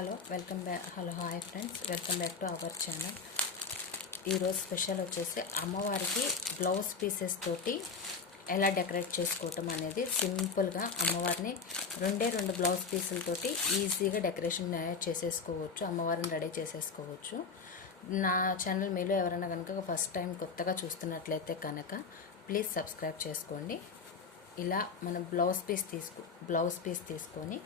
Hello hi friends, welcome back to our channel. ఈరోజు special వచ్చేసి అమ్మవారికి బ్లౌజ్ పీసెస్ తోటి ఎలా డెకరేట్ చేసుకోవటం అనేది సింపుల్గా అమ్మవారిని రెండు బ్లౌజ్ పీసులతోటి ఈజీగా డెకరేషన్ చేసేసుకోవచ్చు, అమ్మవారిని రెడీ చేసేసుకోవచ్చు. నా ఛానల్ మీలో ఎవరైనా కనుక ఫస్ట్ టైం కొత్తగా చూస్తున్నట్లయితే కనుక ప్లీజ్ సబ్స్క్రైబ్ చేసుకోండి. ఇలా మనం బ్లౌజ్ పీస్ తీసుకొని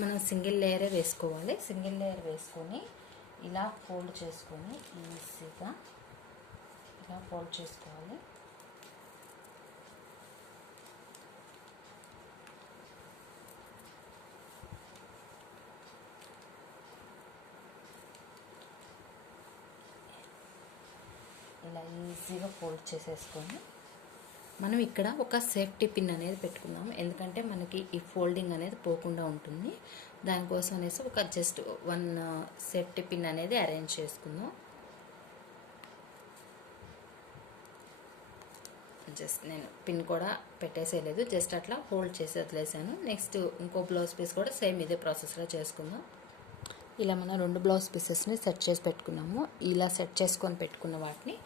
మనం సింగిల్ లేయరే వేసుకోవాలి. సింగిల్ లేయర్ వేసుకొని ఇలా ఫోల్డ్ చేసుకొని ఈజీగా ఇలా ఫోల్డ్ చేసుకోవాలి. ఇలా ఈజీగా ఫోల్డ్ చేసేసుకొని మనం ఇక్కడ ఒక సేఫ్టీ పిన్ అనేది పెట్టుకుందాం, ఎందుకంటే మనకి ఈ ఫోల్డింగ్ అనేది పోకుండా ఉంటుంది. దానికోసం అనేసి ఒక జస్ట్ 1 సేఫ్టీ పిన్ అనేది అరేంజ్ చేసుకుందాం. జస్ట్ నేను పిన్ కూడా పెట్టేసేయలేదు, జస్ట్ అట్లా హోల్డ్ చేసి వదిలేసాను. నెక్స్ట్ ఇంకో బ్లౌజ్ పీస్ కూడా సేమ్ ఇదే ప్రాసెస్లో చేసుకుందాం. ఇలా మనం 2 బ్లౌజ్ పీసెస్ని సెట్ చేసి పెట్టుకున్నాము. ఇలా సెట్ చేసుకొని పెట్టుకున్న వాటిని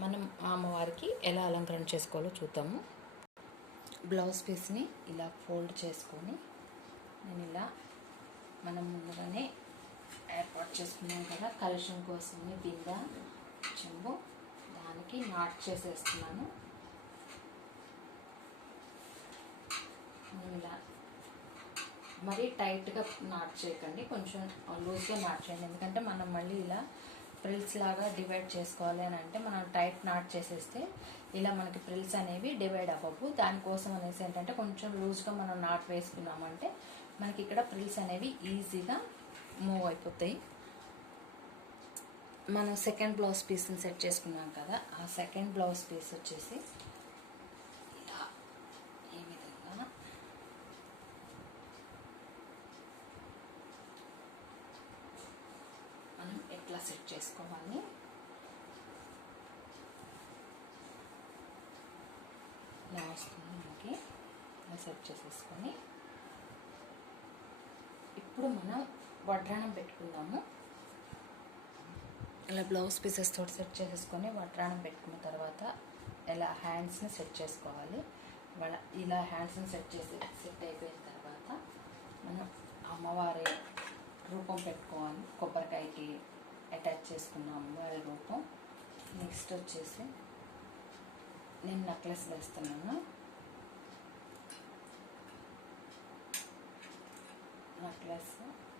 మనం అమ్మవారికి ఎలా అలంకరణ చేసుకోవాలో చూద్దాము. బ్లౌజ్ పీస్ని ఇలా ఫోల్డ్ చేసుకొని నేను ఇలా మనం ముందుగానే ఏర్పాటు చేసుకున్నాం కదా కలశం కోసమే బిందె చెంబు, దానికి నాట్ చేసేస్తున్నాను. నేను ఇలా మరీ టైట్గా నాట్ చేయకండి, కొంచెం లూజ్గా నాట్ చేయండి, ఎందుకంటే మనం మళ్ళీ ఇలా ప్రిల్స్ లాగా డివైడ్ చేసుకోవాలి అని అంటే మనం టైట్ నాట్ చేసేస్తే ఇలా మనకి ప్రిల్స్ అనేవి డివైడ్ అవ్వవు. దానికోసం అనేసి ఏంటంటే కొంచెం లూజ్గా మనం నాట్ వేసుకున్నామంటే మనకి ఇక్కడ ప్రిల్స్ అనేవి ఈజీగా మూవ్ అయిపోతాయి. మనం సెకండ్ బ్లౌజ్ పీస్ని సెట్ చేసుకున్నాం కదా, ఆ సెకండ్ బ్లౌజ్ పీస్ వచ్చేసి ఇలా ఈ విధంగా మనం ఎట్లా సెట్ చేసుకోవాలి. ఇలా వస్తుంది మనకి, ఇలా సెట్ చేసేసుకొని ఇప్పుడు మనం వడ్రాణం పెట్టుకుందాము. ఇలా బ్లౌజ్ పీసెస్ తోటి సెట్ చేసేసుకొని వడ్రాణం పెట్టుకున్న తర్వాత ఇలా హ్యాండ్స్ని సెట్ చేసుకోవాలి. ఇలా హ్యాండ్స్ని సెట్ అయిపోయిన తర్వాత మనం అమ్మవారి రూపం పెట్టుకోవాలి. కొబ్బరికాయకి అటాచ్ చేసుకున్న అమ్మవారి రూపం. నెక్స్ట్ వచ్చేసి నేను నెక్లెస్ వేస్తున్నాను.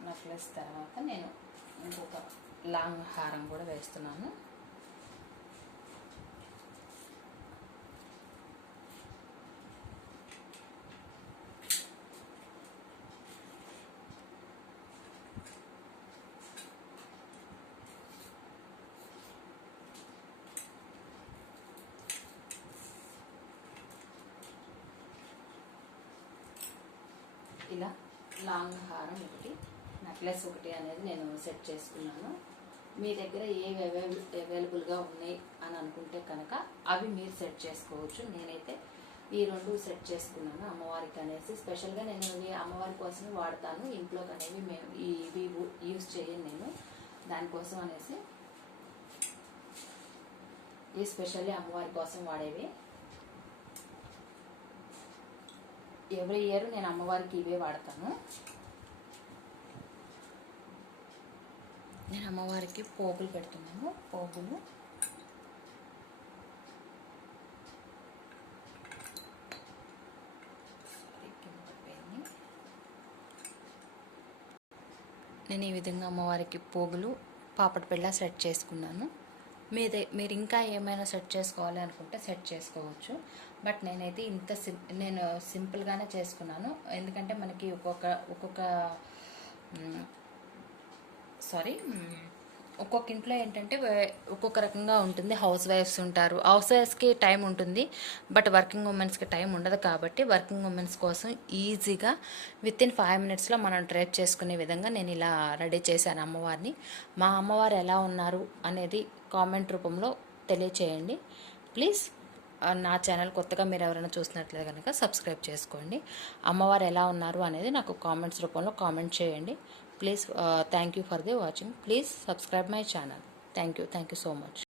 నెక్లెస్ తర్వాత నేను ఇంకొక లాంగ్ హారం కూడా వేస్తున్నాను. ఇలా లాంగ్ హారం ఒకటి, నెక్లెస్ ఒకటి అనేది నేను సెట్ చేసుకున్నాను. మీ దగ్గర ఏవి అవైలబుల్గా ఉన్నాయి అని అనుకుంటే కనుక అవి మీరు సెట్ చేసుకోవచ్చు. నేనైతే ఈ 2 సెట్ చేసుకున్నాను అమ్మవారికి అనేసి. స్పెషల్గా నేను ఇవి అమ్మవారి కోసమే వాడతాను, ఇంట్లోకి అనేవి ఇవి యూజ్ చేయను నేను. దానికోసం అనేసి ఇవి స్పెషల్లీ అమ్మవారి కోసం వాడేవి. ఎవ్రీ ఇయర్ నేను అమ్మవారికి ఇవే వాడతాను. నేను అమ్మవారికి పోగులు పెడుతున్నాను. పోగులు నేను ఈ విధంగా అమ్మవారికి పోగులు పాపడి పిల్ల సెట్ చేసుకున్నాను. మీరు ఇంకా ఏమైనా సెట్ చేసుకోవాలి అనుకుంటే సెట్ చేసుకోవచ్చు. బట్ నేనైతే నేను సింపుల్గానే చేసుకున్నాను, ఎందుకంటే మనకి ఒక్కొక్క ఇంట్లో ఏంటంటే ఒక్కొక్క రకంగా ఉంటుంది. హౌస్ వైఫ్స్ ఉంటారు, హౌస్ వైఫ్స్కి టైం ఉంటుంది, బట్ వర్కింగ్ ఉమెన్స్కి టైం ఉండదు. కాబట్టి వర్కింగ్ ఉమెన్స్ కోసం ఈజీగా వితిన్ 5 minutesలో మనం డ్రైప్ చేసుకునే విధంగా నేను ఇలా రెడీ చేశాను అమ్మవారిని. మా అమ్మవారు ఎలా ఉన్నారు అనేది కామెంట్ రూపంలో తెలియచేయండి ప్లీజ్. నా ఛానల్ కొత్తగా మీరు ఎవరైనా చూసినట్లయితే కనుక సబ్స్క్రైబ్ చేసుకోండి. అమ్మవారు ఎలా ఉన్నారు అనేది నాకు కామెంట్స్ రూపంలో కామెంట్ చేయండి. Please thank you for the watching. Please subscribe my channel. Thank you so much.